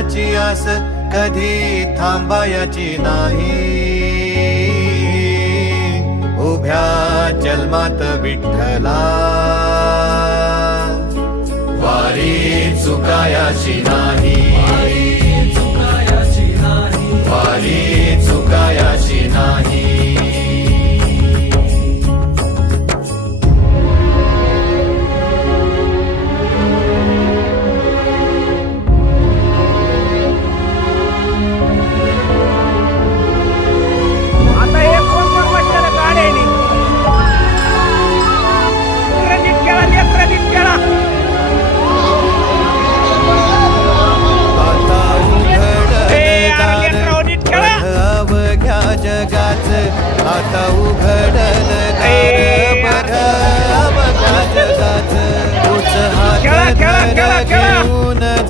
देवाची आस कधी थांबायची नाही. उभ्या जन्मात विठ्ठला वारी चुकायाची नाही.